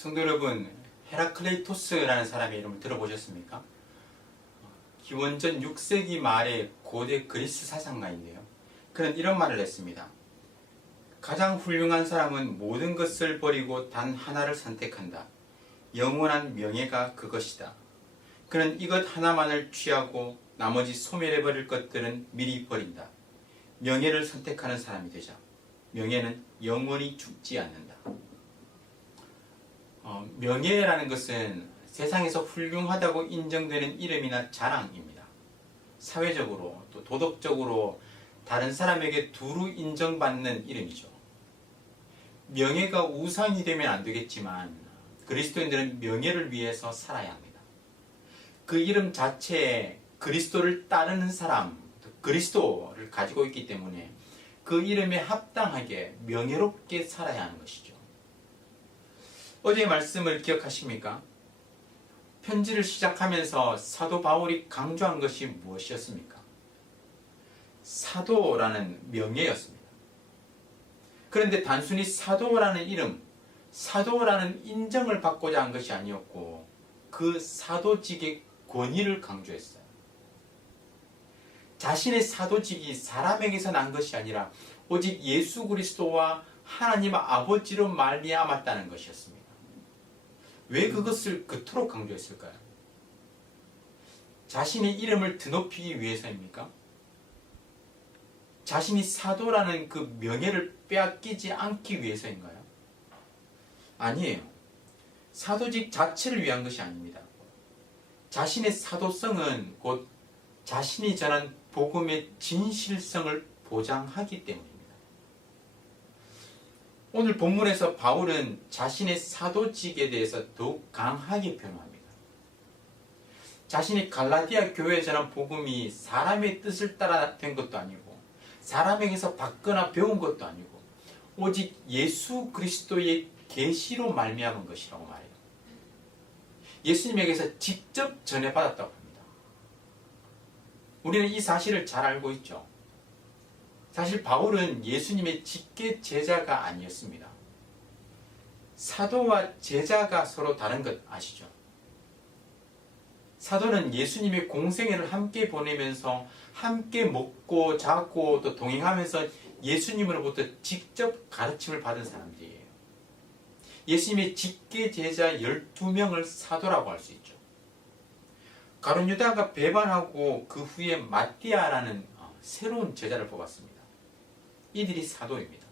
성도 여러분, 헤라클레이토스라는 사람의 이름을 들어보셨습니까? 기원전 6세기 말의 고대 그리스 사상가인데요. 그는 이런 말을 했습니다. 가장 훌륭한 사람은 모든 것을 버리고 단 하나를 선택한다. 영원한 명예가 그것이다. 그는 이것 하나만을 취하고 나머지 소멸해버릴 것들은 미리 버린다. 명예를 선택하는 사람이 되자. 명예는 영원히 죽지 않는다. 명예라는 것은 세상에서 훌륭하다고 인정되는 이름이나 자랑입니다. 사회적으로 또 도덕적으로 다른 사람에게 두루 인정받는 이름이죠. 명예가 우상이 되면 안 되겠지만 그리스도인들은 명예를 위해서 살아야 합니다. 그 이름 자체에 그리스도를 따르는 사람, 그리스도를 가지고 있기 때문에 그 이름에 합당하게 명예롭게 살아야 하는 것이죠. 어제의 말씀을 기억하십니까? 편지를 시작하면서 사도 바울이 강조한 것이 무엇이었습니까? 사도라는 명예였습니다. 그런데 단순히 사도라는 이름, 사도라는 인정을 받고자 한 것이 아니었고 그 사도직의 권위를 강조했어요. 자신의 사도직이 사람에게서 난 것이 아니라 오직 예수 그리스도와 하나님 아버지로 말미암았다는 것이었습니다. 왜 그것을 그토록 강조했을까요? 자신의 이름을 드높이기 위해서입니까? 자신이 사도라는 그 명예를 빼앗기지 않기 위해서인가요? 아니에요. 사도직 자체를 위한 것이 아닙니다. 자신의 사도성은 곧 자신이 전한 복음의 진실성을 보장하기 때문입니다. 오늘 본문에서 바울은 자신의 사도직에 대해서 더욱 강하게 변호합니다. 자신이 갈라디아 교회에 전한 복음이 사람의 뜻을 따라 된 것도 아니고 사람에게서 받거나 배운 것도 아니고 오직 예수 그리스도의 계시로 말미암은 것이라고 말해요. 예수님에게서 직접 전해받았다고 합니다. 우리는 이 사실을 잘 알고 있죠. 사실 바울은 예수님의 직계 제자가 아니었습니다. 사도와 제자가 서로 다른 것 아시죠? 사도는 예수님의 공생애를 함께 보내면서 함께 먹고 자고 또 동행하면서 예수님으로부터 직접 가르침을 받은 사람들이에요. 예수님의 직계 제자 12명을 사도라고 할 수 있죠. 가룟 유다가 배반하고 그 후에 마띠아라는 새로운 제자를 뽑았습니다. 이들이 사도입니다.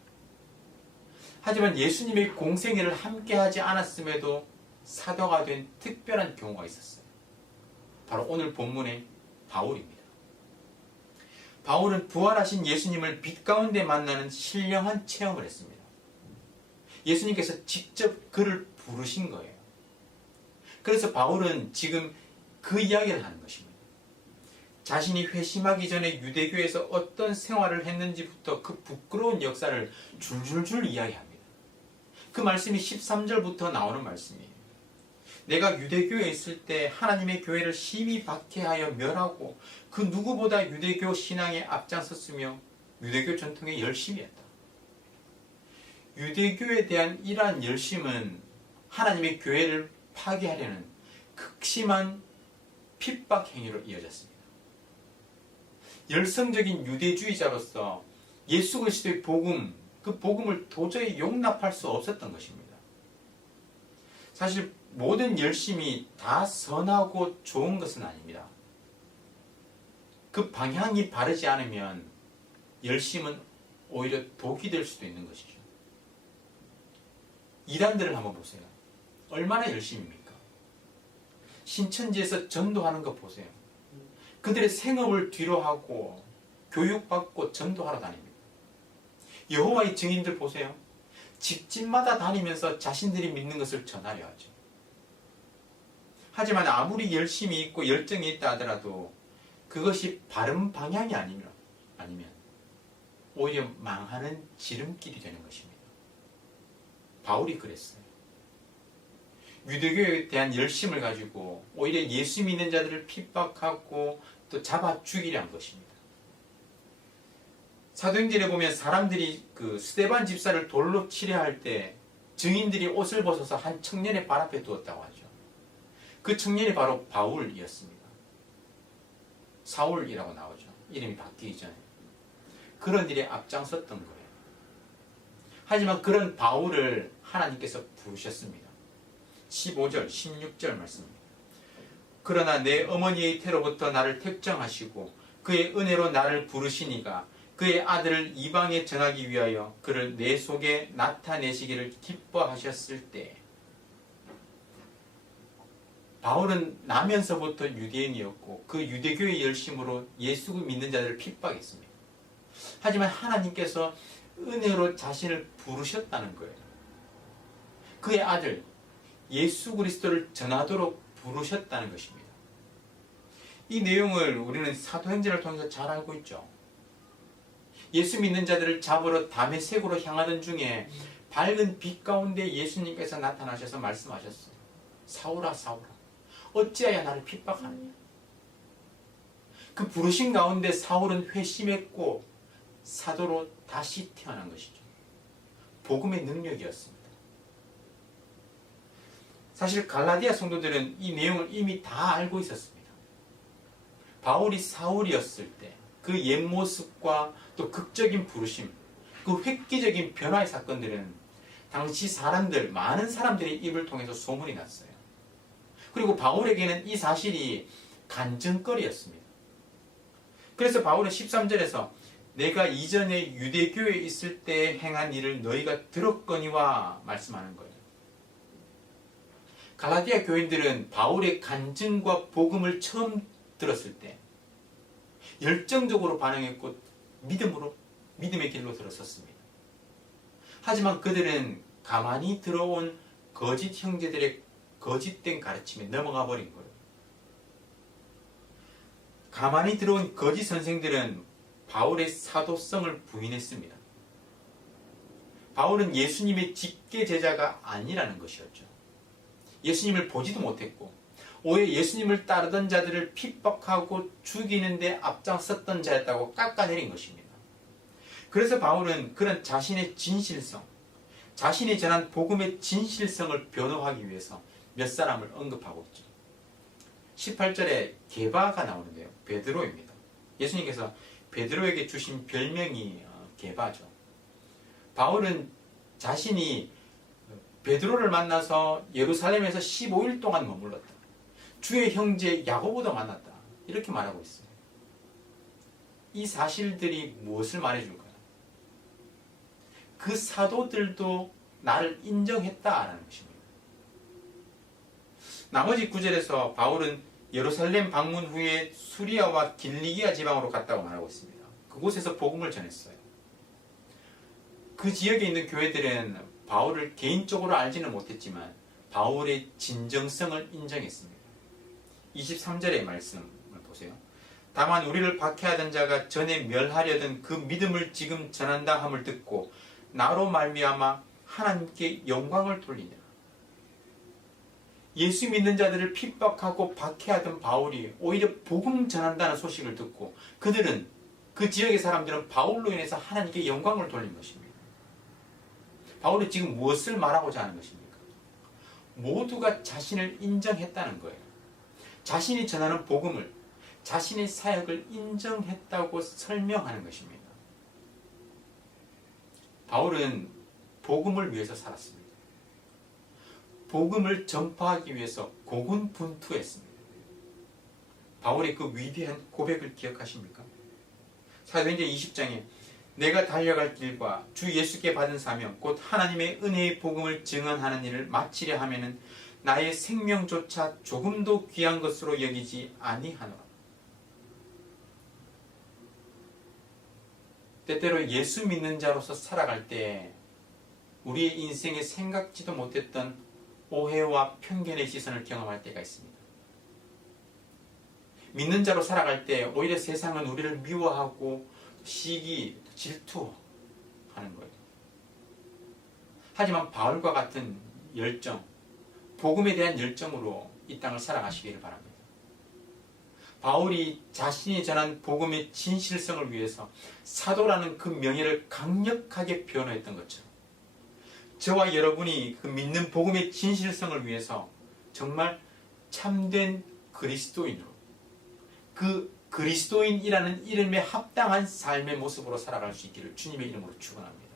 하지만 예수님의 공생애를 함께 하지 않았음에도 사도가 된 특별한 경우가 있었어요. 바로 오늘 본문의 바울입니다. 바울은 부활하신 예수님을 빛 가운데 만나는 신령한 체험을 했습니다. 예수님께서 직접 그를 부르신 거예요. 그래서 바울은 지금 그 이야기를 하는 것입니다. 자신이 회심하기 전에 유대교에서 어떤 생활을 했는지부터 그 부끄러운 역사를 줄줄줄 이야기합니다. 그 말씀이 13절부터 나오는 말씀이에요. 내가 유대교에 있을 때 하나님의 교회를 심히 박해하여 멸하고 그 누구보다 유대교 신앙에 앞장섰으며 유대교 전통에 열심히 했다. 유대교에 대한 이러한 열심은 하나님의 교회를 파괴하려는 극심한 핍박 행위로 이어졌습니다. 열성적인 유대주의자로서 예수 그리스도의 복음, 그 복음을 도저히 용납할 수 없었던 것입니다. 사실 모든 열심이 다 선하고 좋은 것은 아닙니다. 그 방향이 바르지 않으면 열심은 오히려 독이 될 수도 있는 것이죠. 이단들을 한번 보세요. 얼마나 열심입니까? 신천지에서 전도하는 거 보세요. 그들의 생업을 뒤로하고 교육받고 전도하러 다닙니다. 여호와의 증인들 보세요. 집집마다 다니면서 자신들이 믿는 것을 전하려 하죠. 하지만 아무리 열심히 있고 열정이 있다 하더라도 그것이 바른 방향이 아니면 오히려 망하는 지름길이 되는 것입니다. 바울이 그랬어요. 유대교에 대한 열심을 가지고 오히려 예수 믿는 자들을 핍박하고 또 잡아 죽이려 한 것입니다. 사도행전에 보면 사람들이 그 스데반 집사를 돌로 치려 할 때 증인들이 옷을 벗어서 한 청년의 발 앞에 두었다고 하죠. 그 청년이 바로 바울이었습니다. 사울이라고 나오죠. 이름이 바뀌기 전에. 그런 일에 앞장섰던 거예요. 하지만 그런 바울을 하나님께서 부르셨습니다. 15절, 16절 말씀입니다. 그러나 내 어머니의 태로부터 나를 택정하시고 그의 은혜로 나를 부르시니가 그의 아들을 이방에 전하기 위하여 그를 내 속에 나타내시기를 기뻐하셨을 때. 바울은 나면서부터 유대인이었고 그 유대교의 열심으로 예수 믿는 자들을 핍박했습니다. 하지만 하나님께서 은혜로 자신을 부르셨다는 거예요. 그의 아들 예수 그리스도를 전하도록 부르셨다는 것입니다. 이 내용을 우리는 사도행전을 통해서 잘 알고 있죠. 예수 믿는 자들을 잡으러 다메섹으로 향하던 중에 밝은 빛 가운데 예수님께서 나타나셔서 말씀하셨어요. 사울아 사울아 어찌하여 나를 핍박하느냐. 그 부르심 가운데 사울은 회심했고 사도로 다시 태어난 것이죠. 복음의 능력이었습니다. 사실 갈라디아 성도들은 이 내용을 이미 다 알고 있었습니다. 바울이 사울이었을 때 그 옛 모습과 또 극적인 부르심, 그 획기적인 변화의 사건들은 당시 사람들, 많은 사람들의 입을 통해서 소문이 났어요. 그리고 바울에게는 이 사실이 간증거리였습니다. 그래서 바울은 13절에서 내가 이전에 유대교에 있을 때 행한 일을 너희가 들었거니와 말씀하는 거예요. 갈라디아 교인들은 바울의 간증과 복음을 처음 들었을 때 열정적으로 반응했고 믿음의 길로 들어섰습니다. 하지만 그들은 가만히 들어온 거짓 형제들의 거짓된 가르침에 넘어가 버린 거예요. 가만히 들어온 거짓 선생들은 바울의 사도성을 부인했습니다. 바울은 예수님의 직계 제자가 아니라는 것이었죠. 예수님을 보지도 못했고 오히려 예수님을 따르던 자들을 핍박하고 죽이는 데 앞장섰던 자였다고 깎아내린 것입니다. 그래서 바울은 그런 자신의 진실성, 자신이 전한 복음의 진실성을 변호하기 위해서 몇 사람을 언급하고 있죠. 18절에 게바가 나오는데요. 베드로입니다. 예수님께서 베드로에게 주신 별명이 게바죠. 바울은 자신이 베드로를 만나서 예루살렘에서 15일 동안 머물렀다. 주의 형제 야고보도 만났다. 이렇게 말하고 있어요. 이 사실들이 무엇을 말해줄까요? 그 사도들도 나를 인정했다라는 것입니다. 나머지 구절에서 바울은 예루살렘 방문 후에 수리아와 길리기아 지방으로 갔다고 말하고 있습니다. 그곳에서 복음을 전했어요. 그 지역에 있는 교회들은 바울을 개인적으로 알지는 못했지만 바울의 진정성을 인정했습니다. 23절의 말씀을 보세요. 다만 우리를 박해하던 자가 전에 멸하려던 그 믿음을 지금 전한다 함을 듣고 나로 말미암아 하나님께 영광을 돌리냐. 예수 믿는 자들을 핍박하고 박해하던 바울이 오히려 복음 전한다는 소식을 듣고 그들은 그 지역의 사람들은 바울로 인해서 하나님께 영광을 돌린 것입니다. 바울이 지금 무엇을 말하고자 하는 것입니까? 모두가 자신을 인정했다는 거예요. 자신이 전하는 복음을, 자신의 사역을 인정했다고 설명하는 것입니다. 바울은 복음을 위해서 살았습니다. 복음을 전파하기 위해서 고군분투했습니다. 바울의 그 위대한 고백을 기억하십니까? 사도행전 20장에 내가 달려갈 길과 주 예수께 받은 사명 곧 하나님의 은혜의 복음을 증언하는 일을 마치려 하면은 나의 생명조차 조금도 귀한 것으로 여기지 아니하노라. 때때로 예수 믿는 자로서 살아갈 때 우리의 인생에 생각지도 못했던 오해와 편견의 시선을 경험할 때가 있습니다. 믿는 자로 살아갈 때 오히려 세상은 우리를 미워하고 시기, 질투하는 거예요. 하지만 바울과 같은 열정, 복음에 대한 열정으로 이 땅을 살아가시기를 바랍니다. 바울이 자신이 전한 복음의 진실성을 위해서 사도라는 그 명예를 강력하게 변호했던 것처럼 저와 여러분이 그 믿는 복음의 진실성을 위해서 정말 참된 그리스도인으로, 그 그리스도인이라는 이름에 합당한 삶의 모습으로 살아갈 수 있기를 주님의 이름으로 축원합니다.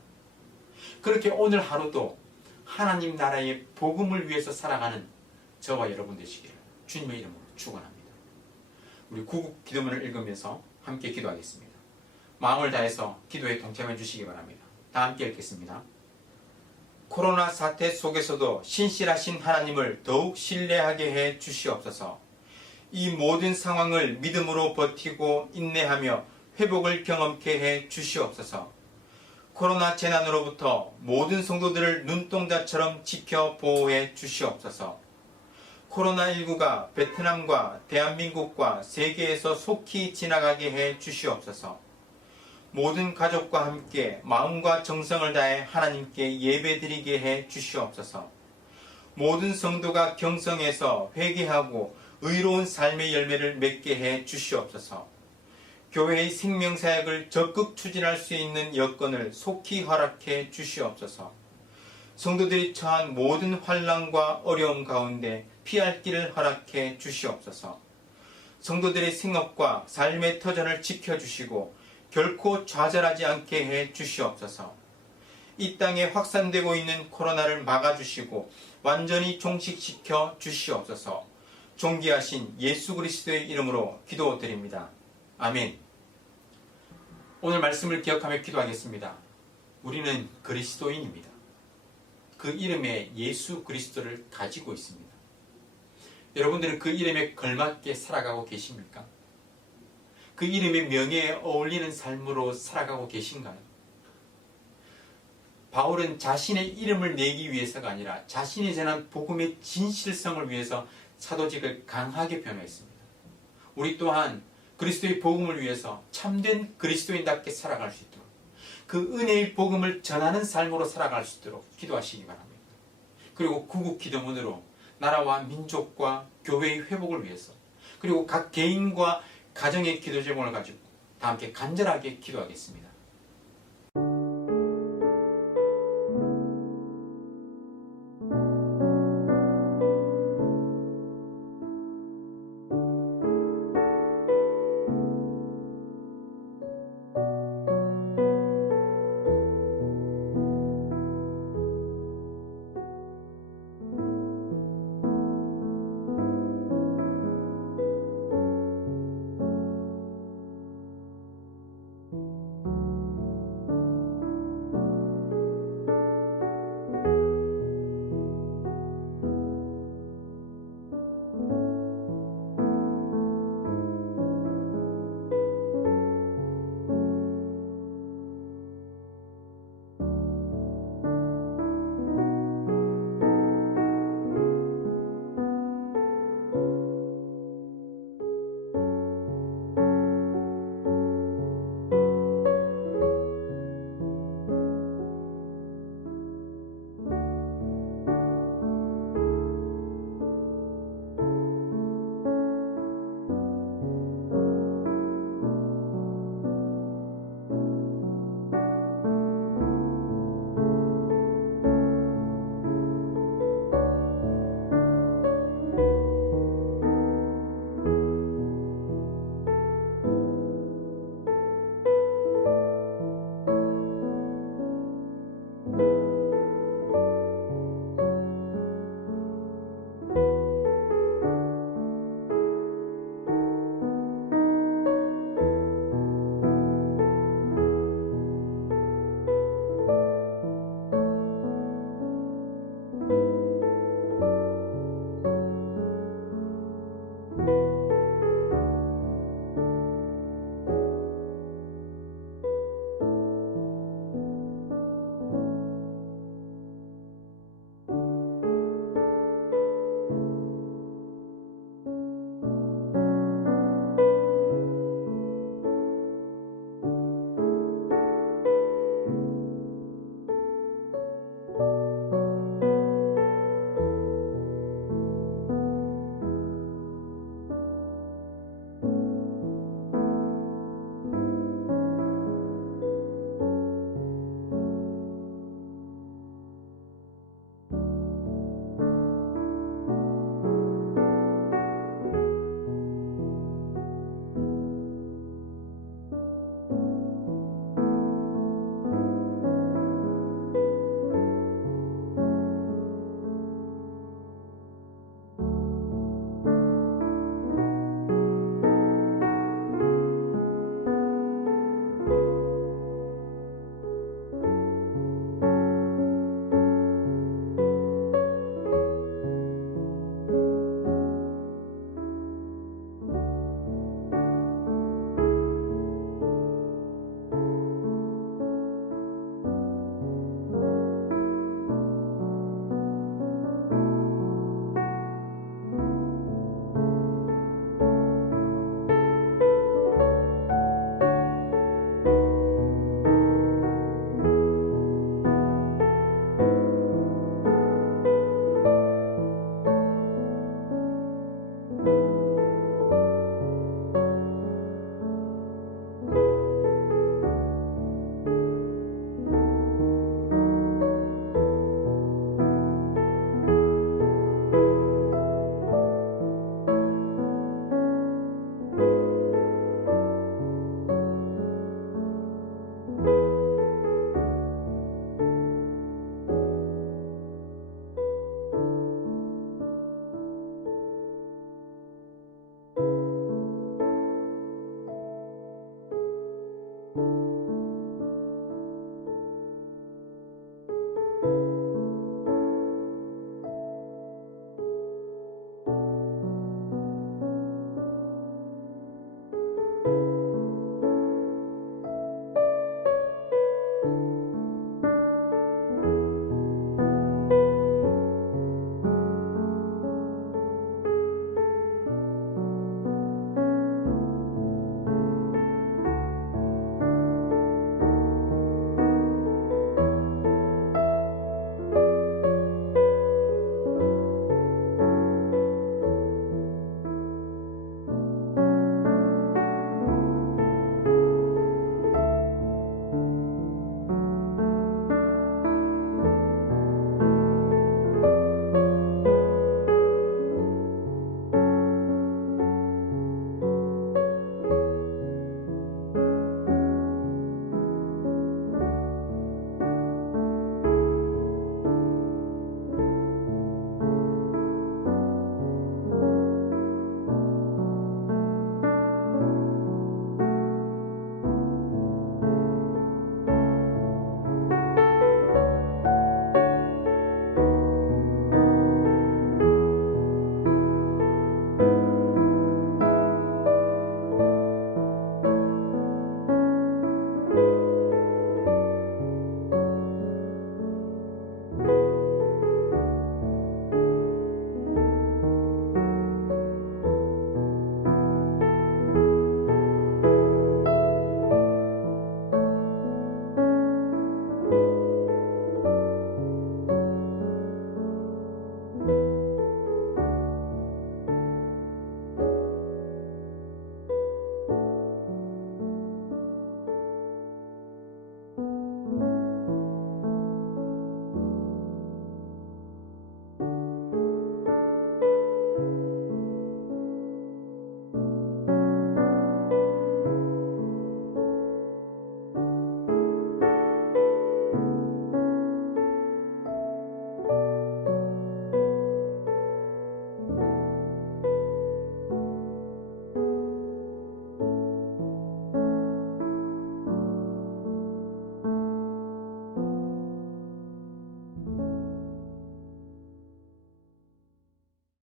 그렇게 오늘 하루도 하나님 나라의 복음을 위해서 살아가는 저와 여러분 되시기를 주님의 이름으로 축원합니다. 우리 구국 기도문을 읽으면서 함께 기도하겠습니다. 마음을 다해서 기도에 동참해 주시기 바랍니다. 다 함께 읽겠습니다. 코로나 사태 속에서도 신실하신 하나님을 더욱 신뢰하게 해 주시옵소서. 이 모든 상황을 믿음으로 버티고 인내하며 회복을 경험케 해 주시옵소서. 코로나 재난으로부터 모든 성도들을 눈동자처럼 지켜 보호해 주시옵소서. 코로나19가 베트남과 대한민국과 세계에서 속히 지나가게 해 주시옵소서. 모든 가족과 함께 마음과 정성을 다해 하나님께 예배드리게 해 주시옵소서. 모든 성도가 경성에서 회개하고 의로운 삶의 열매를 맺게 해 주시옵소서. 교회의 생명사역을 적극 추진할 수 있는 여건을 속히 허락해 주시옵소서. 성도들이 처한 모든 환난과 어려움 가운데 피할 길을 허락해 주시옵소서. 성도들의 생업과 삶의 터전을 지켜주시고 결코 좌절하지 않게 해 주시옵소서. 이 땅에 확산되고 있는 코로나를 막아주시고 완전히 종식시켜 주시옵소서. 존귀하신 예수 그리스도의 이름으로 기도드립니다. 아멘. 오늘 말씀을 기억하며 기도하겠습니다. 우리는 그리스도인입니다. 그 이름에 예수 그리스도를 가지고 있습니다. 여러분들은 그 이름에 걸맞게 살아가고 계십니까? 그 이름의 명예에 어울리는 삶으로 살아가고 계신가요? 바울은 자신의 이름을 내기 위해서가 아니라 자신이 전한 복음의 진실성을 위해서 사도직을 강하게 변호했습니다. 우리 또한 그리스도의 복음을 위해서 참된 그리스도인답게 살아갈 수 있도록 그 은혜의 복음을 전하는 삶으로 살아갈 수 있도록 기도하시기 바랍니다. 그리고 구국 기도문으로 나라와 민족과 교회의 회복을 위해서 그리고 각 개인과 가정의 기도 제목을 가지고 다 함께 간절하게 기도하겠습니다.